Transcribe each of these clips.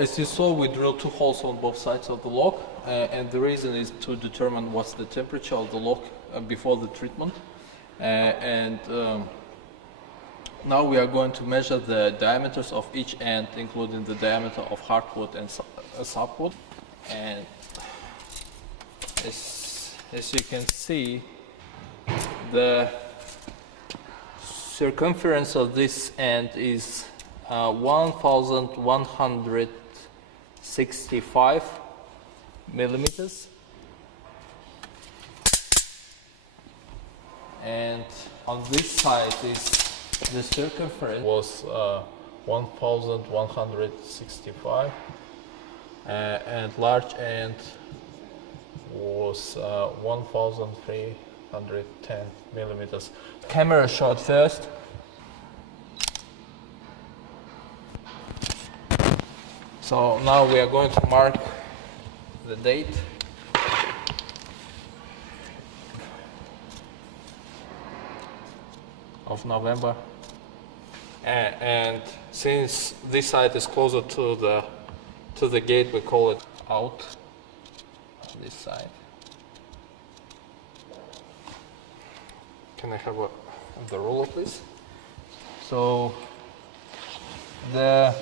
as you saw, we drilled 2 holes on both sides of the lock, and the reason is to determine what's the temperature of the lock before the treatment. Now we are going to measure the diameters of each end, including the diameter of hardwood and softwood. And as you can see, the circumference of this end is 1165 millimeters, and on this side is the circumference was 1165, and large end was 1310 millimeters. Camera shot first. So now we are going to mark the date. Of November, and since this side is closer to the gate, we call it out. This side. Can I have the ruler, please? So the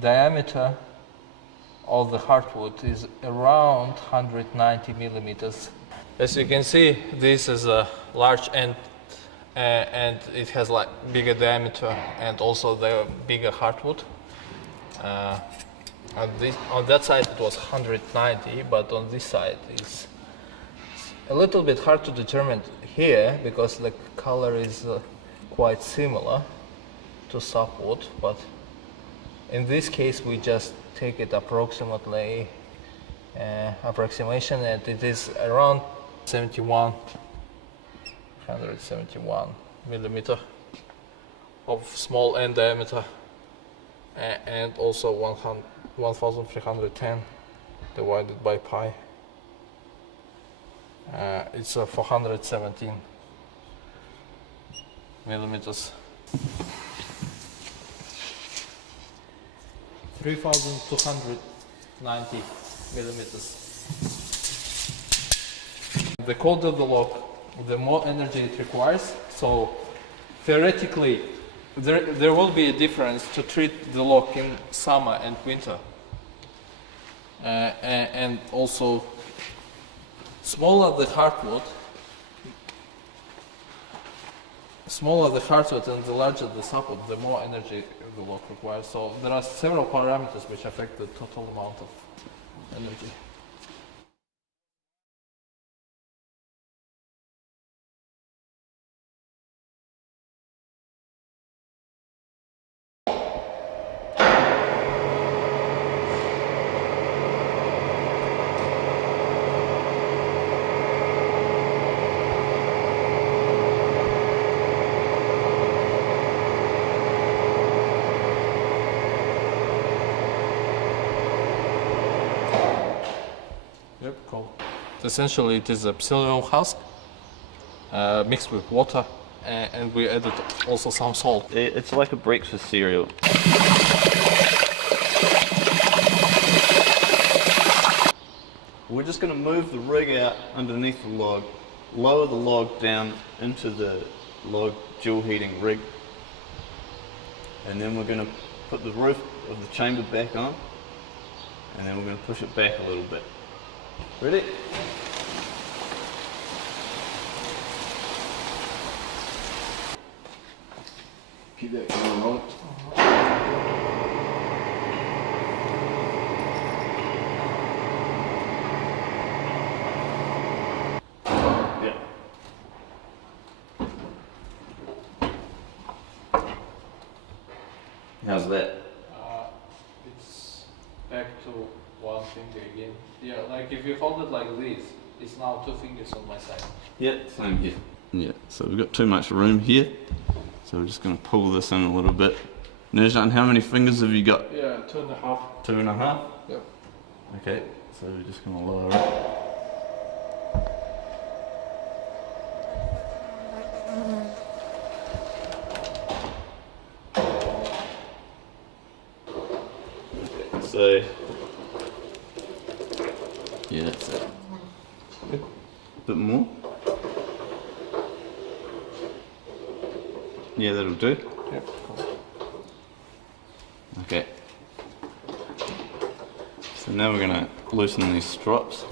diameter of the hardwood is around 190 millimeters. As you can see, this is a large end. And it has like bigger diameter and also the bigger hardwood. On that side it was 190, but on this side it's a little bit hard to determine here because the color is quite similar to softwood. But in this case we just take it approximation, and it is around 171 millimeter of small end diameter, and also 1310 divided by pi. It's 417 millimeters. 3290 millimeters. The colder the lock, the more energy it requires. So theoretically there will be a difference to treat the lock in summer and winter, and also smaller the hardwood and the larger the softwood, the more energy the lock requires. So there are several parameters which affect the total amount of energy. Yep, cool. Essentially it is a cereal husk mixed with water, and we added also some salt. It's like a breakfast cereal. We're just going to move the rig out underneath the log, lower the log down into the log Joule heating rig, and then we're going to put the roof of the chamber back on, and then we're going to push it back a little bit. Ready? Keep that going on. Yeah. How's that? It's back to one finger again. Yeah, like if you hold it like this, it's now 2 fingers on my side. Yeah, same here. Yeah, so we've got too much room here, so we're just going to pull this in a little bit. Nirjan, how many fingers have you got? Yeah, 2.5. 2.5? Yep. Okay, so we're just going to lower it. So, yeah, that's it. A bit more. Yeah, that'll do. Yep, cool. Okay. So now we're going to loosen these strops.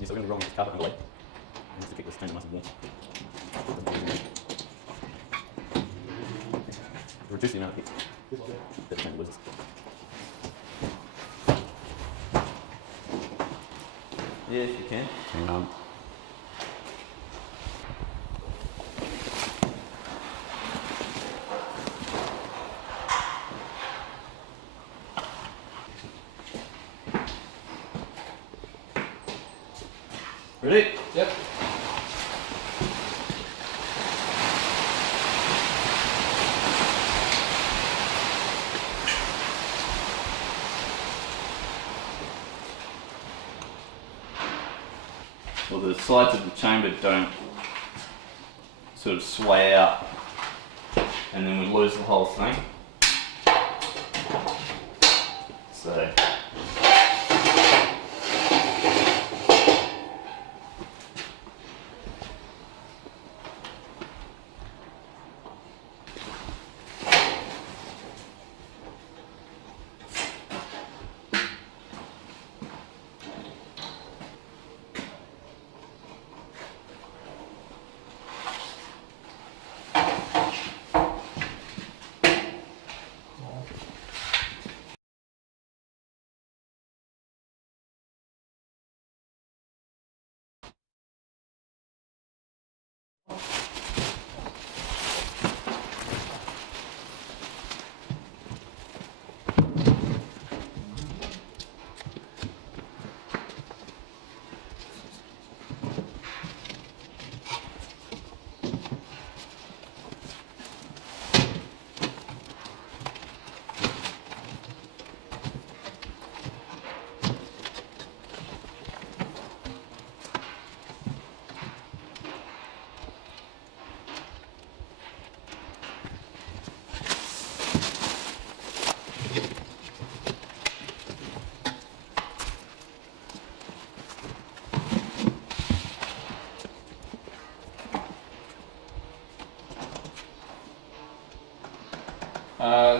So we're going to roll this carpet underlay just to keep this chamber nice and warm. Reduce the amount of heat that the chamber loses. Yeah, if you can. Hang on. Ready? Yep. Well, the sides of the chamber don't sort of sway out and then we lose the whole thing. So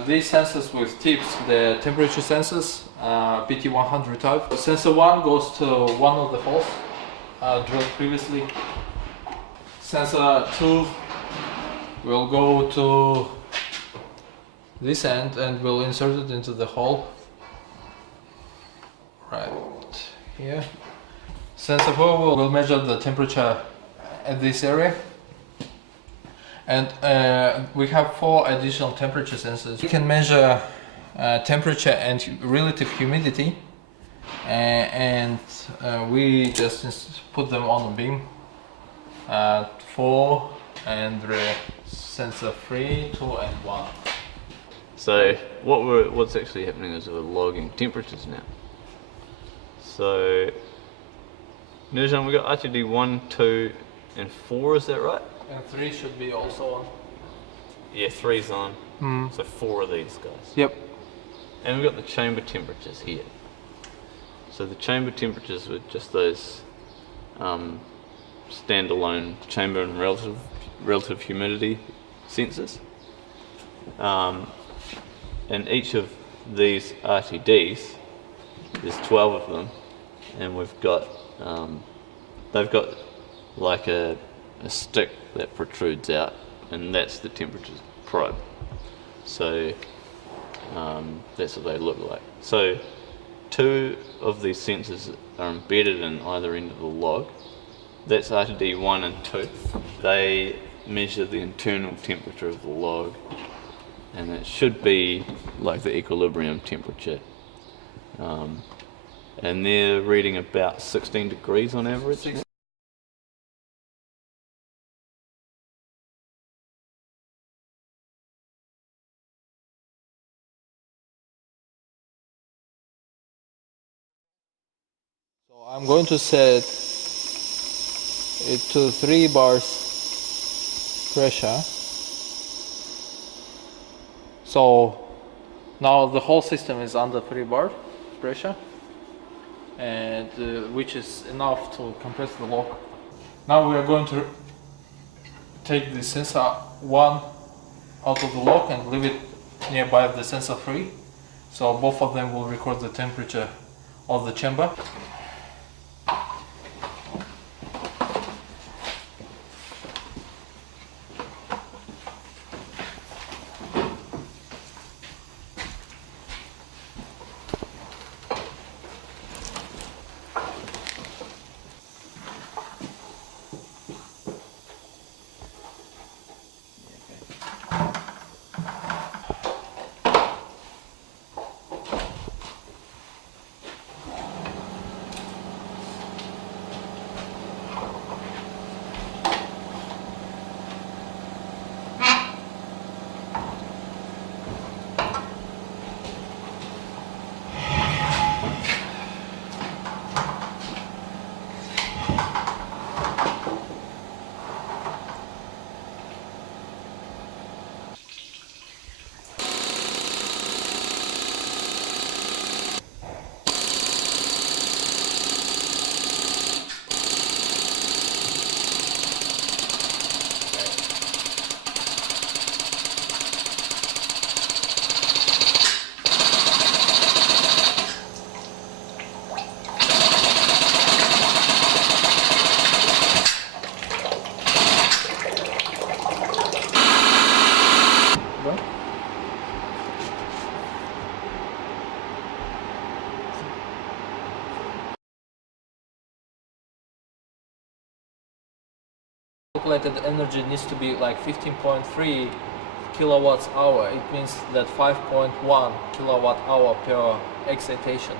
These sensors with tips, the temperature sensors, PT100 type. Sensor 1 goes to one of the holes drilled previously. Sensor 2 will go to this end and we'll insert it into the hole right here. Sensor 4 will measure the temperature at this area. And we have 4 additional temperature sensors. We can measure temperature and relative humidity, and we just put them on the beam. 4 and sensor 3, 2 and 1. So what's actually happening is we're logging temperatures now. So Nirjan, we got RTD 1, 2 and 4, is that right? And 3 should be also on. Yeah, 3's on. So 4 of these guys. Yep. And we've got the chamber temperatures here. So the chamber temperatures were just those standalone chamber and relative humidity sensors. And each of these RTDs, there's 12 of them, and we've got they've got like a stick that protrudes out, and that's the temperature probe. So that's what they look like. So 2 of these sensors are embedded in either end of the log. That's RTD 1 and 2. They measure the internal temperature of the log and it should be like the equilibrium temperature. And they're reading about 16 degrees on average. So I'm going to set it to 3 bars pressure. So now the whole system is under 3 bar pressure, and which is enough to compress the lock. Now we are going to take the sensor 1 out of the lock and leave it nearby the sensor 3. So both of them will record the temperature of the chamber. Calculated energy needs to be like 15.3 kilowatts hour. It means that 5.1 kilowatt hour per excitation.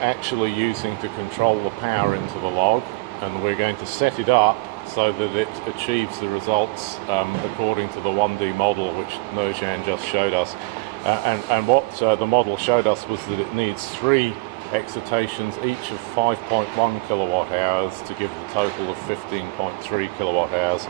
Actually using to control the power into the log, and we're going to set it up so that it achieves the results according to the 1D model which Nojan just showed us. And what the model showed us was that it needs 3 excitations, each of 5.1 kilowatt hours, to give the total of 15.3 kilowatt hours.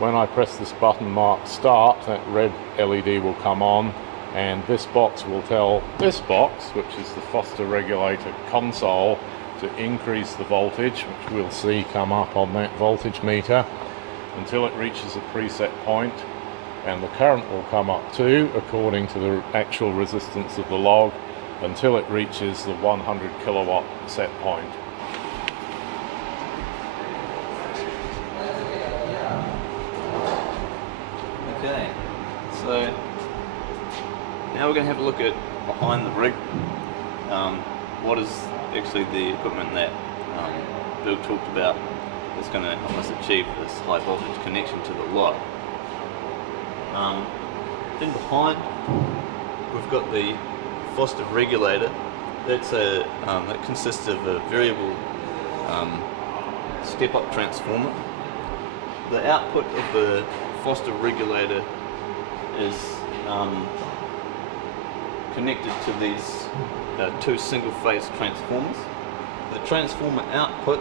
When I press this button marked start, that red LED will come on, and this box will tell this box, which is the Foster regulator console, to increase the voltage, which we'll see come up on that voltage meter, until it reaches a preset point, and the current will come up too, according to the actual resistance of the log, until it reaches the 100 kilowatt set point. Okay, so now we're going to have a look at behind the rig. What is actually the equipment that Bill talked about that's going to help us achieve this high voltage connection to the log. Then behind we've got the Foster regulator. That's that consists of a variable step-up transformer. The output of the Foster regulator is connected to these 2 single-phase transformers. The transformer output,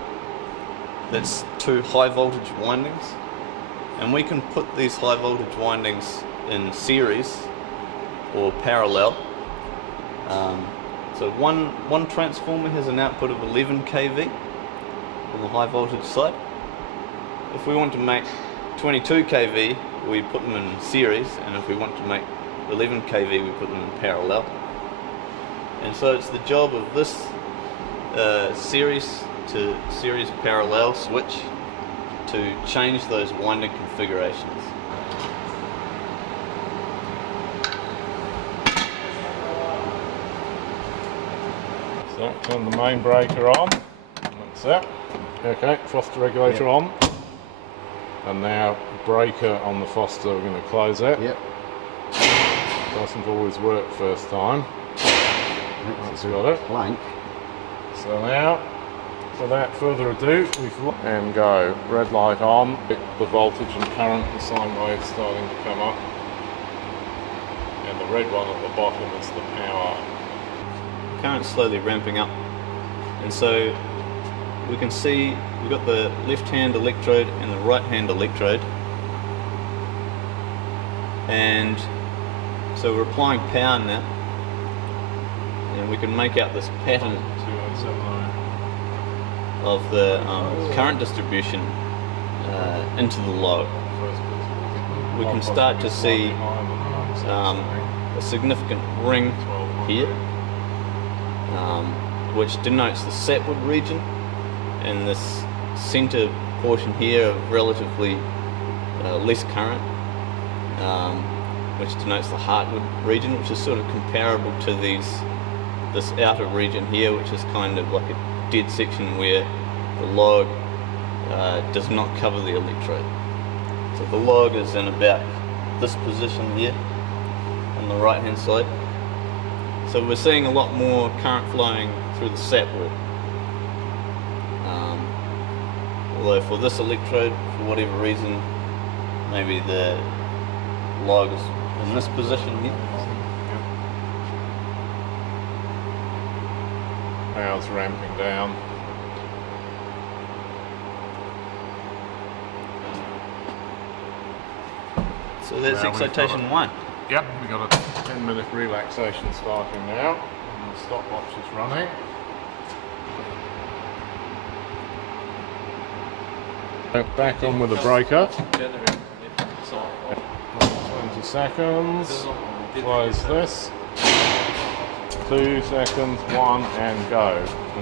that's 2 high voltage windings, and we can put these high voltage windings in series or parallel. So one transformer has an output of 11 kV on the high voltage side. If we want to make 22 kV, we put them in series, and if we want to make 11 kV, we put them in parallel. And so it's the job of this series to series parallel switch to change those winding configurations. So turn the main breaker on, and that's it. Okay, Foster regulator on. And now breaker on the Foster, we're going to close it. Yep. Doesn't always work first time. That's got it. Blank. So now, without further ado, and go. Red light on. The voltage and current, the sine wave starting to come up. And the red one at the bottom is the power. Current's slowly ramping up. And so we can see we've got the left hand electrode and the right hand electrode. And so we're applying power now. And we can make out this pattern of the current distribution into the log. We can start to see a significant ring here, which denotes the sapwood region, and this center portion here of relatively less current, which denotes the heartwood region, which is sort of comparable to this outer region here, which is kind of like a dead section where the log does not cover the electrode. So the log is in about this position here on the right hand side. So we're seeing a lot more current flowing through the sapwood. Although for this electrode, for whatever reason, maybe the log is in this position here. Power's ramping down. So that's Now we've excitation got 1. Yep, we got a 10-minute relaxation starting now. And the stopwatch is running. Back on with the breaker. 20 seconds. Close this. 2 seconds, 1, and go.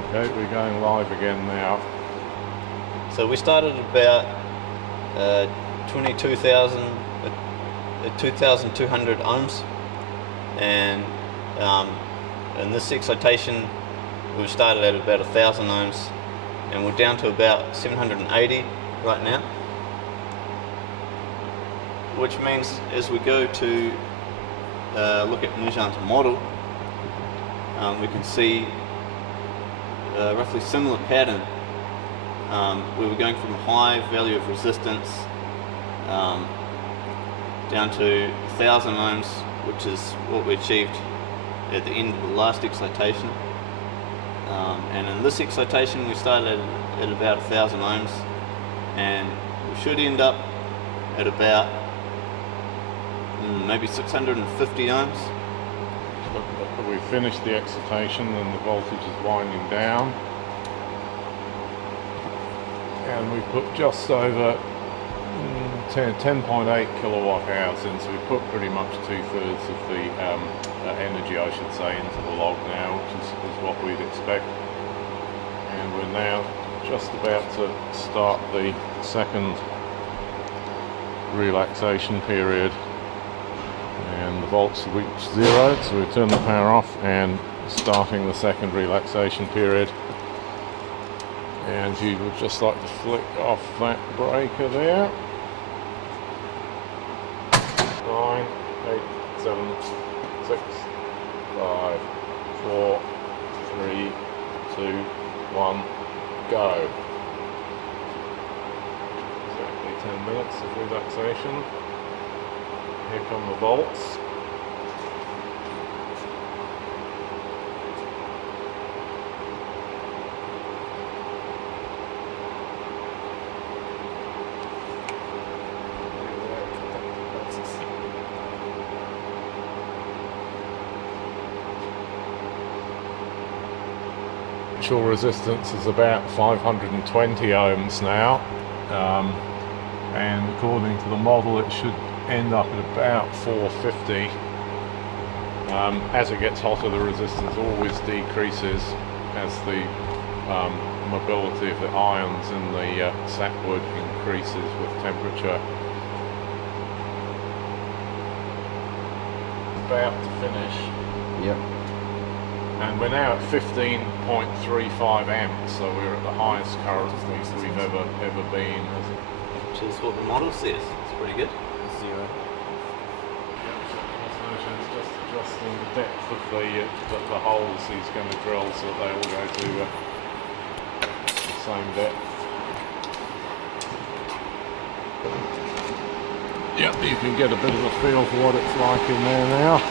Okay, we're going live again now. So we started about 2,200 ohms, and in this excitation we've started at about 1,000 ohms, and we're down to about 780 right now, which means as we go to look at Nugent's model, we can see a roughly similar pattern, where we're going from a high value of resistance down to 1,000 ohms, which is what we achieved at the end of the last excitation. And in this excitation we started at about 1,000 ohms, and we should end up at about maybe 650 ohms. We finished the excitation and the voltage is winding down. And we put just over 10.8 kilowatt hours in, so we put pretty much 2/3 of the energy, I should say, into the log now, which is what we'd expect. And we're now just about to start the second relaxation period. And the volts reach 0, so we turn the power off and starting the second relaxation period. And you would just like to flick off that breaker there. 9, 8, 7, 6, 5, 4, 3, 2, 1, go. Exactly 10 minutes of relaxation. Here come the volts. Actual resistance is about 520 ohms now, and according to the model it should end up at about 450. As it gets hotter, the resistance always decreases as the mobility of the ions in the sapwood increases with temperature. About to finish. Yep. And we're now at 15.35 amps, so we're at the highest current we've ever been. Which is what the model says. It's pretty good. 0. Nojan's just adjusting the depth of the holes he's going to drill so that they all go to the same depth. Yep, you can get a bit of a feel for what it's like in there now.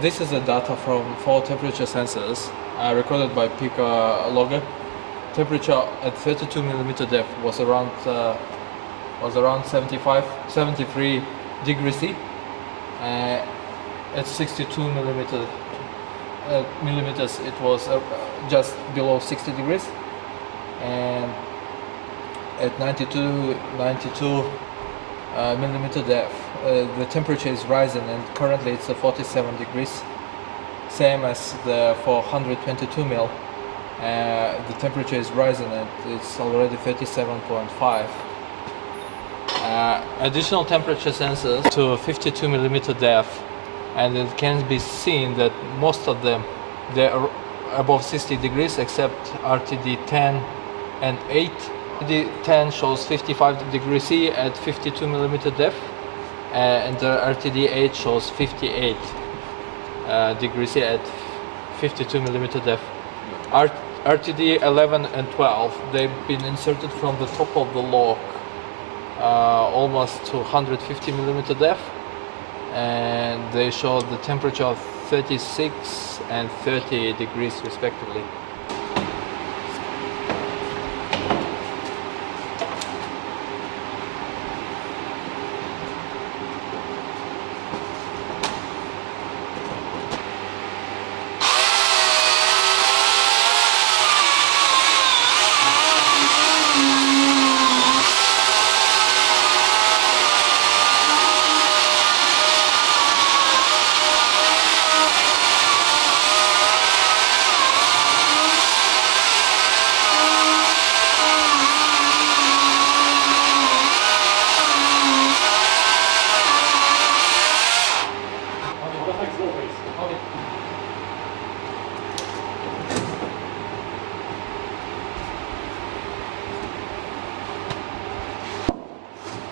This is the data from 4 temperature sensors recorded by Pika logger. Temperature at 32 millimeter depth was around 73 degrees C. At 62 millimeters it was just below 60 degrees, and at 92 millimeter depth the temperature is rising, and currently it's 47 degrees, same as for 122 mil. The temperature is rising and it's already 37.5. Additional temperature sensors to 52 millimeter depth, and it can be seen that most of them they're above 60 degrees except RTD 10 and 8. RTD 10 shows 55 degrees C at 52 millimeter depth, and the RTD 8 shows 58 degrees C at 52 millimeter depth. RTD 11 and 12, they've been inserted from the top of the log almost to 150 millimeter depth, and they show the temperature of 36 and 30 degrees respectively.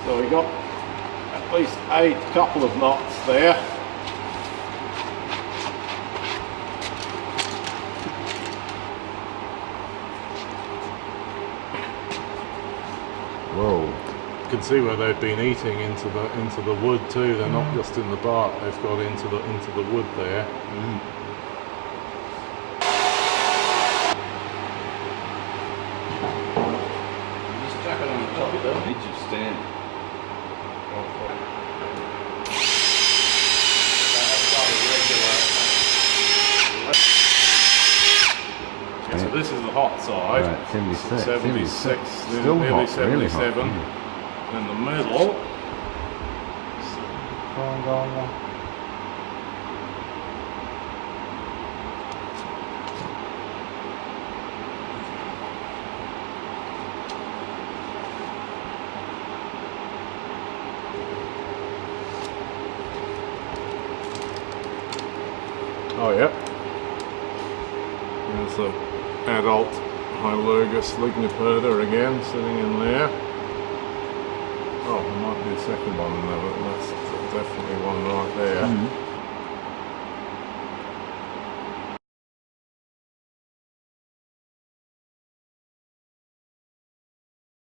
So we got at least a couple of knots there. Whoa. You can see where they've been eating into the wood too. They're not just in the bark; they've got into the wood there. Just chuck it on the top, though. Need you stand. Yeah, so this is the hot side. Right, 76. 76, Still nearly hot, 77. really hot. In the middle. Oh yeah. There's the adult Hylogus ligniperda again sitting in there. Oh, there might be a second one in there, but that's definitely one right there.